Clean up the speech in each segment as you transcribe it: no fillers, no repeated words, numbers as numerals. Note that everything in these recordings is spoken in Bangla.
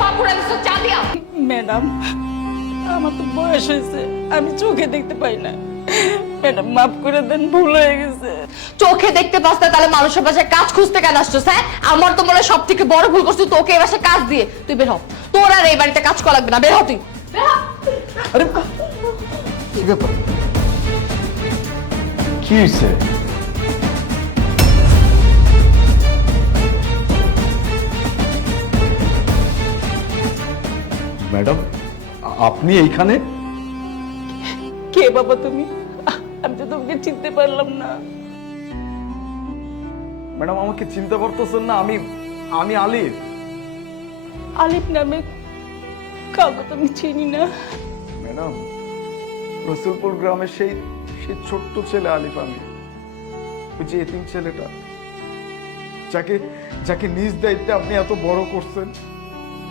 পা পুরা দিছো চা দিয়া। ম্যাডাম, আমার তো বয়স হয়েছে, আমি চোখে দেখতে পাই না। ম্যাডাম মাফ করে দেন, ভুল হয়ে গেছে। চোখে দেখতে পাস না তাহলে মানুষের বাসায় কাজ খুঁজতে কেন আসছো? হ্যাঁ, আমার তো মনে হয় সব থেকে বড় ভুল করছিস তোকে এই বাসায় কাজ দিয়ে। তুই বের হ, তোর আর এই বাড়িতে কাজ করা লাগবে না, বের হ তুই। আরে কি ব্যাপার, কি হয়েছে? ম্যাডাম, আপনি এইখানে? কে বাবা তুমি? আমি তো তোমাকে চিনতে পারলাম না। ম্যাডাম, আমাকে চিনতে পারতেছেন না? আমি আলিফ। আলিফ নামে কাউকে তো আমি চিনি না। ম্যাডাম, রসুলপুর গ্রামের সেই ছোট্ট ছেলে আলিফ আমি। ওই যে এতিম ছেলেটা, যাকে নিজ দায়িত্বে আপনি এত বড় করছেন,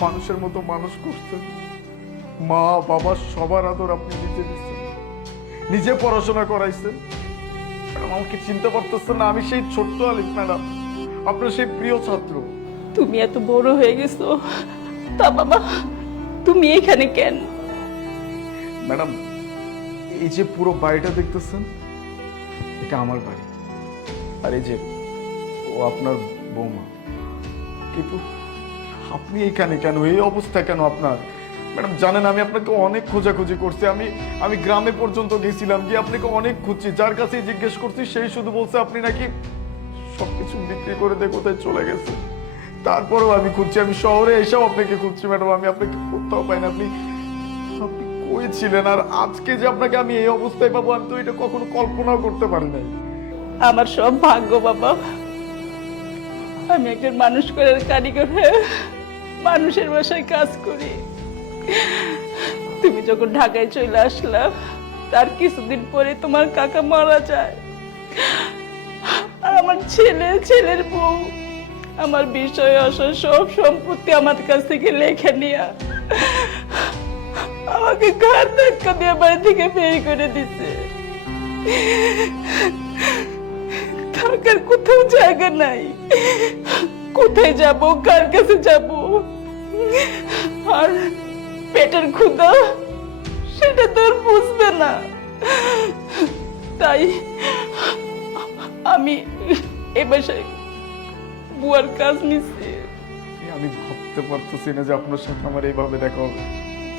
মানুষের মতো মানুষ করছেন, মা বাবা সবার আদর আপনি নিজে দিচ্ছেন, নিজে পড়াশোনা করাইছেন। ম্যাডাম, আমাকে চিনতে পারতেছেন না? আমি সেই ছোট্ট আলিফ ম্যাডাম, আপনার সেই প্রিয় ছাত্র। তুমি এত বড় হয়ে গেছো, তা বাবা তুমি এখানে কেন? ম্যাডাম, এই যে পুরো বাড়িটা দেখতেছেন, এটা আমার বাড়ি। আর এই যে ও আপনার বৌমা। কিন্তু আপনি এখানে কেন, এই অবস্থা কেন আপনার? ম্যাডাম জানেন, আমি আপনাকে অনেক খোঁজাখুঁজি করছি। আমি গ্রামে পর্যন্ত গেছিলাম, গিয়ে আপনাকে অনেক খুঁজছি। যার কাছে জিজ্ঞেস করছি সেই শুধু বলছে আপনি নাকি সবকিছু বিক্রি করে দিয়ে কোথায় চলে গেছে। তারপরেও আমি খুঁজছি, আমি শহরে এসেও আপনাকে খুঁজছি ম্যাডাম, আমি আপনাকে কোথাও পাই না। আপনি কই ছিলেন? আর আজকে যে আপনাকে আমি এই অবস্থায় পাবো, আমি তো এটা কখনো কল্পনাও করতে পারি নাই। আমার সব ভাগ্য বাবা। আমি একজন মানুষ করার কারিগর হয়ে মানুষের বাসায় কাজ করি। তুমি যখন ঢাকায় চলে আসলা, তার কিছুদিন পরে তোমার কাকা মারা যায়। আর আমার ছেলের বউ আমার বিষয় আসার সব সম্পত্তি আমার কাছ থেকে লেখা নিয়ে আমাকে ঘাট ধাক্কা দিয়ে বাড়ি থেকে বের করে দিছে। থাকার কোথাও জায়গা নাই, কোথায় যাব, কার কাছে যাব? আর পেটের ক্ষুধা সেটা তো আর বুঝবে না। তাই আমি এ বাসায় বুয়ার কাজ নিচ্ছি। আমি ভাবতে পারতেছি না যে আপনার সাথে আমার এইভাবে দেখা হবে।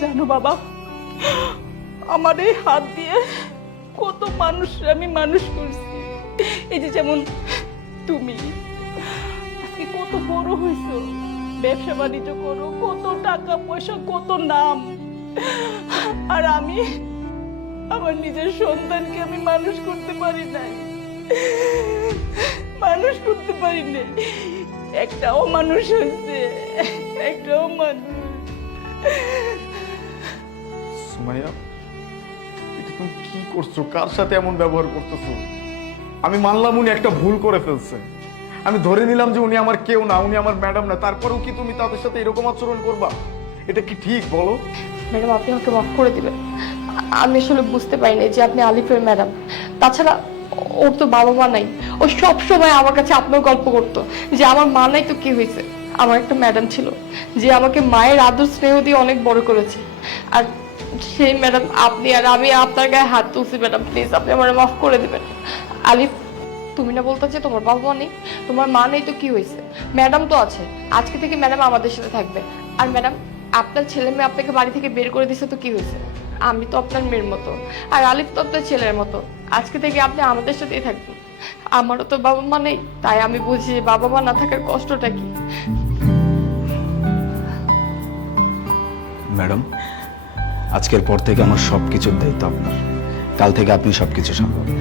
জানো বাবা, আমার এই হাত দিয়ে কত মানুষ আমি মানুষ করছি। এই যে যেমন তুমি আজকে কত বড় হয়েছো, ব্যবসা বাণিজ্য করো, কত টাকা পয়সা, কত নাম। আর আমি আমার নিজের সন্তানকে আমি মানুষ করতে পারি নাই, মানুষ করতে পারি নাই। একটাও মানুষ হয়েছে, একটাও মানুষ। সুমাইয়া, এটা তুমি কি করছো? কার সাথে এমন ব্যবহার করতেছো? আমি মানলাম উনি একটা ভুল করে ফেলছে, আমি ধরে নিলাম যে উনি আমার কেউ না, উনি আমার ম্যাডাম না। তারপরেও কি তুমি তাদের সাথে এরকম আচরণ করবা? এটা কি ঠিক বলো? ম্যাডাম আপনি আমাকে মাফ করে দিবেন। আমি আসলে বুঝতে পারিনি যে আপনি আলিফের ম্যাডাম। তাছাড়া ওর তো বাবা মা নাই, ও সব সময় আমার কাছে আপনার গল্প করতো যে আমার মা নাই তো কি হয়েছে, আমার একটা ম্যাডাম ছিল যে আমাকে মায়ের আদর স্নেহ দিয়ে অনেক বড় করেছে। আর সেই ম্যাডাম আপনি, আর আমি আপনার গায়ে হাত তুলছি। ম্যাডাম প্লিজ আপনি আমার মাফ করে দিবেন। আলিফ, তুমি না বলতে যে তোমার বাবা মা নেই, তোমার মা নেই তো কি হয়েছে, ম্যাডাম তো আছে। আজকে থেকে ম্যাডাম আমাদের সাথে থাকবে। আর ম্যাডাম, আপনার ছেলে মেয়ে আপনাকে বাড়ি থেকে বের করে দিছে তো কি হয়েছে, আমি তো আপনার মেয়ের মতো, আর আলিফ তো আপনার ছেলের মতো। আজকে থেকে আপনি আমাদের সাথেই থাকবেন। আমারও তো বাবা মা নেই, তাই আমি বুঝি বাবা মা না থাকার কষ্টটা কি। ম্যাডাম, আজকের পর থেকে আমার সবকিছুর দায়িত্ব আপনার। কাল থেকে আপনি সবকিছু সামলাবেন।